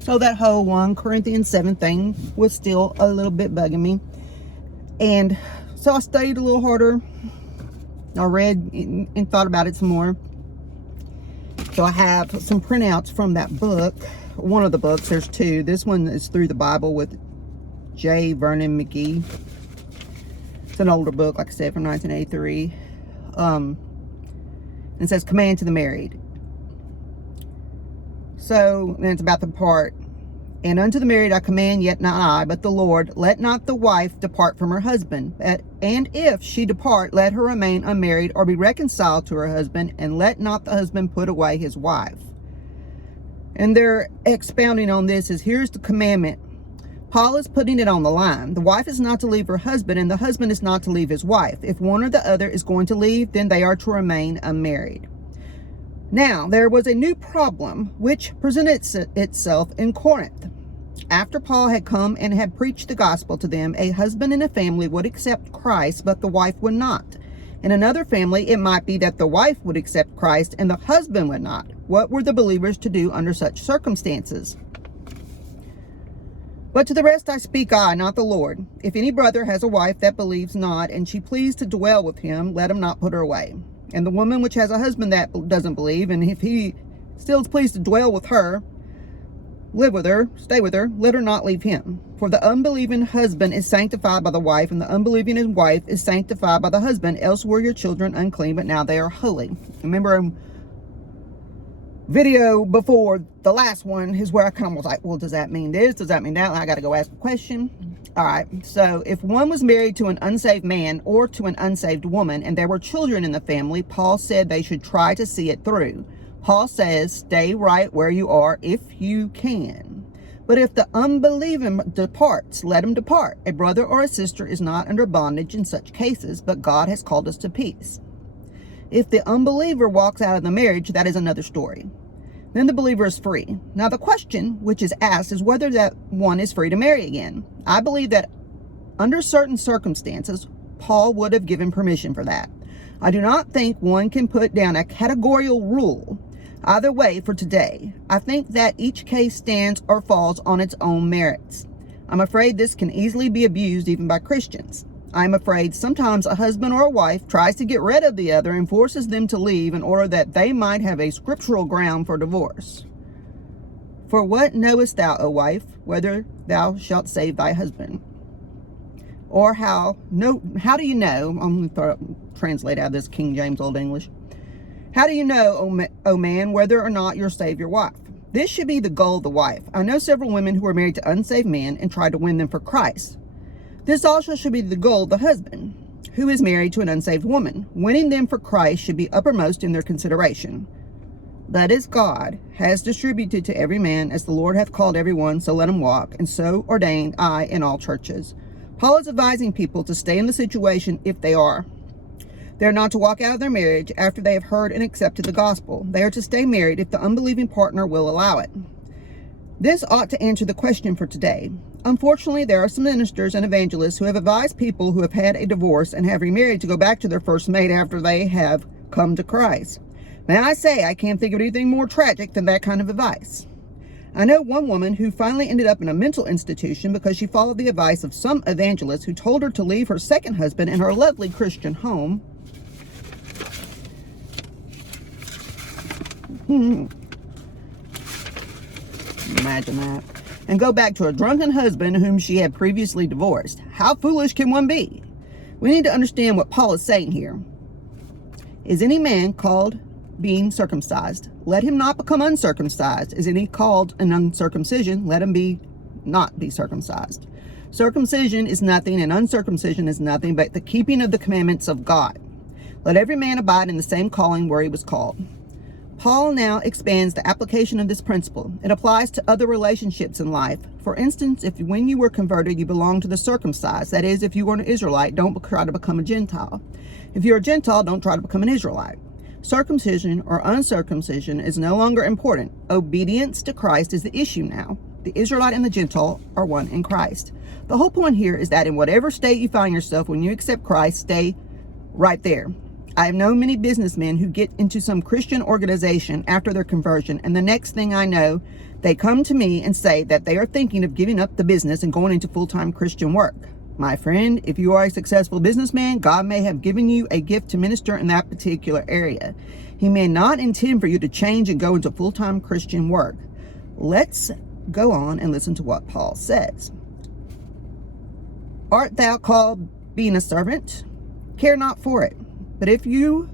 So that whole 1 Corinthians 7 thing was still a little bit bugging me. And so I studied a little harder. I read and thought about it some more. So I have some printouts from that book. One of the books, there's two. This one is Through the Bible with J. Vernon McGee. It's an older book, like I said, from 1983. It says, Command to the Married. So, and it's about the part, and unto the married I command, yet not I, but the Lord, let not the wife depart from her husband. And if she depart, let her remain unmarried, or be reconciled to her husband, and let not the husband put away his wife. And they're expounding on this as, here's the commandment. Paul is putting it on the line. The wife is not to leave her husband, and the husband is not to leave his wife. If one or the other is going to leave, then they are to remain unmarried. Now, there was a new problem which presented itself in Corinth. After Paul had come and had preached the gospel to them, a husband and a family would accept Christ, but the wife would not. In another family, it might be that the wife would accept Christ and the husband would not. What were the believers to do under such circumstances? But to the rest I speak I, not the Lord. If any brother has a wife that believes not, and she please to dwell with him, let him not put her away. And the woman which has a husband that doesn't believe, and if he still is pleased to dwell with her, live with her, stay with her, let her not leave him. For the unbelieving husband is sanctified by the wife, and the unbelieving wife is sanctified by the husband. Else were your children unclean, but now they are holy. Remember, video before the last one is where I kind of was like, well, does that mean this? Does that mean that? I got to go ask a question. All right. So if one was married to an unsaved man or to an unsaved woman, and there were children in the family, Paul said they should try to see it through. Paul says, stay right where you are if you can. But if the unbelieving departs, let him depart. A brother or a sister is not under bondage in such cases, but God has called us to peace. If the unbeliever walks out of the marriage, that is another story. Then the believer is free. Now the question which is asked is whether that one is free to marry again. I believe that under certain circumstances, Paul would have given permission for that. I do not think one can put down a categorical rule either way for today. I think that each case stands or falls on its own merits. I'm afraid this can easily be abused even by Christians. I'm afraid sometimes a husband or a wife tries to get rid of the other and forces them to leave in order that they might have a scriptural ground for divorce. For what knowest thou, O wife, whether thou shalt save thy husband? Or how do you know, I'm going to translate out of this King James Old English. How do you know, O man, whether or not you'll save your wife? This should be the goal of the wife. I know several women who are married to unsaved men and try to win them for Christ. This also should be the goal of the husband, who is married to an unsaved woman. Winning them for Christ should be uppermost in their consideration. That is, God has distributed to every man as the Lord hath called every one, so let him walk, and so ordained I in all churches. Paul is advising people to stay in the situation if they are. They are not to walk out of their marriage after they have heard and accepted the gospel. They are to stay married if the unbelieving partner will allow it. This ought to answer the question for today. Unfortunately, there are some ministers and evangelists who have advised people who have had a divorce and have remarried to go back to their first mate after they have come to Christ. May I say, I can't think of anything more tragic than that kind of advice. I know one woman who finally ended up in a mental institution because she followed the advice of some evangelist who told her to leave her second husband and her lovely Christian home. Imagine that. And go back to a drunken husband whom she had previously divorced. How foolish can one be? We need to understand what Paul is saying here. Is any man called being circumcised? Let him not become uncircumcised. Is any called an uncircumcision? Let him not be circumcised. Circumcision is nothing, and uncircumcision is nothing but the keeping of the commandments of God. Let every man abide in the same calling where he was called. Paul now expands the application of this principle. It applies to other relationships in life. For instance, if when you were converted, you belonged to the circumcised, that is, if you were an Israelite, don't try to become a Gentile. If you're a Gentile, don't try to become an Israelite. Circumcision or uncircumcision is no longer important. Obedience to Christ is the issue now. The Israelite and the Gentile are one in Christ. The whole point here is that in whatever state you find yourself when you accept Christ, stay right there. I have known many businessmen who get into some Christian organization after their conversion, and the next thing I know, they come to me and say that they are thinking of giving up the business and going into full-time Christian work. My friend, if you are a successful businessman, God may have given you a gift to minister in that particular area. He may not intend for you to change and go into full-time Christian work. Let's go on and listen to what Paul says. Art thou called being a servant? Care not for it. But if you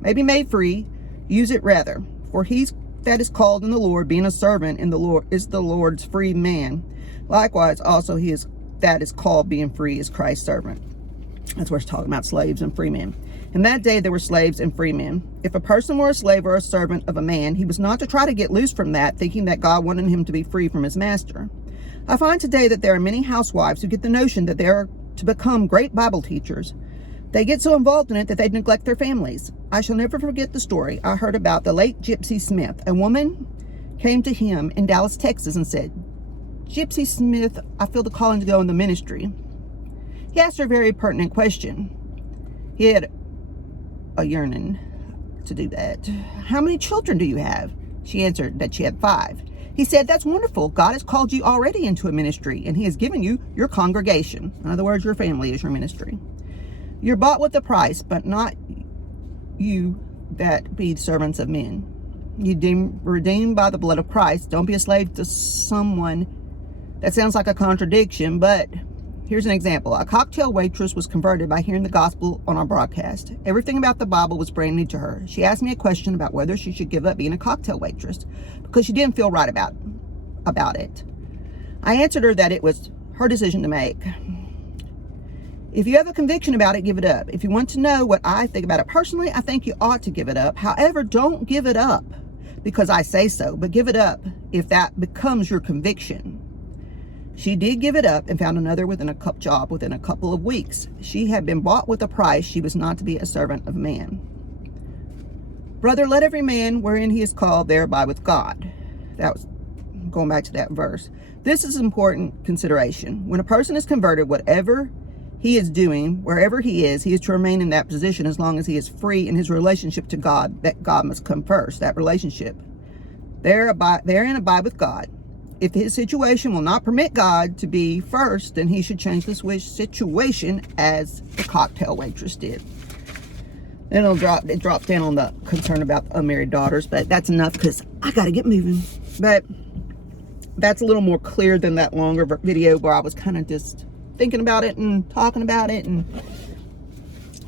may be made free, use it rather. For he that is called in the Lord, being a servant in the Lord, is the Lord's free man. Likewise, also he is that is called being free is Christ's servant. That's where it's talking about slaves and free men. In that day there were slaves and free men. If a person were a slave or a servant of a man, he was not to try to get loose from that, thinking that God wanted him to be free from his master. I find today that there are many housewives who get the notion that they are to become great Bible teachers. They get so involved in it that they neglect their families. I shall never forget the story I heard about the late Gypsy Smith. A woman came to him in Dallas, Texas and said, Gypsy Smith, I feel the calling to go in the ministry. He asked her a very pertinent question. He had a yearning to do that. How many children do you have? She answered that she had 5. He said, that's wonderful. God has called you already into a ministry, and he has given you your congregation. In other words, your family is your ministry. You're bought with a price, but not you that be servants of men. You redeemed by the blood of Christ. Don't be a slave to someone. That sounds like a contradiction, but here's an example. A cocktail waitress was converted by hearing the gospel on our broadcast. Everything about the Bible was brand new to her. She asked me a question about whether she should give up being a cocktail waitress because she didn't feel right about it. I answered her that it was her decision to make. If you have a conviction about it, give it up. If you want to know what I think about it personally, I think you ought to give it up. However, don't give it up because I say so, but give it up if that becomes your conviction. She did give it up and found another job within a couple of weeks. She had been bought with a price. She was not to be a servant of man. Brother, let every man wherein he is called thereby with God. That was going back to that verse. This is important consideration. When a person is converted, whatever he is doing, wherever he is to remain in that position as long as he is free in his relationship to God. That God must come first, that relationship. Therein abide with God. If his situation will not permit God to be first, then he should change this situation as the cocktail waitress did. Then it dropped down on the concern about unmarried daughters, but that's enough because I got to get moving. But that's a little more clear than that longer video where I was kind of just thinking about it and talking about it, and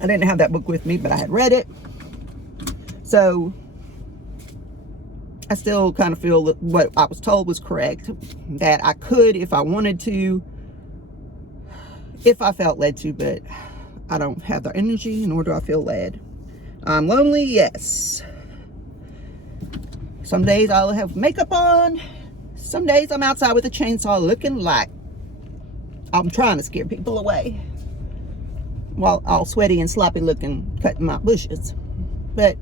I didn't have that book with me, but I had read it. So I still kind of feel that what I was told was correct, that I could, if I wanted to, if I felt led to, but I don't have the energy, nor do I feel led. I'm lonely, yes. Some days I'll have makeup on. Some days I'm outside with a chainsaw looking like I'm trying to scare people away, while all sweaty and sloppy looking, cutting my bushes. But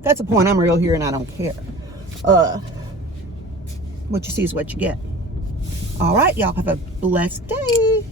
that's the point. I'm real here and I don't care. What you see is what you get. All right, y'all have a blessed day.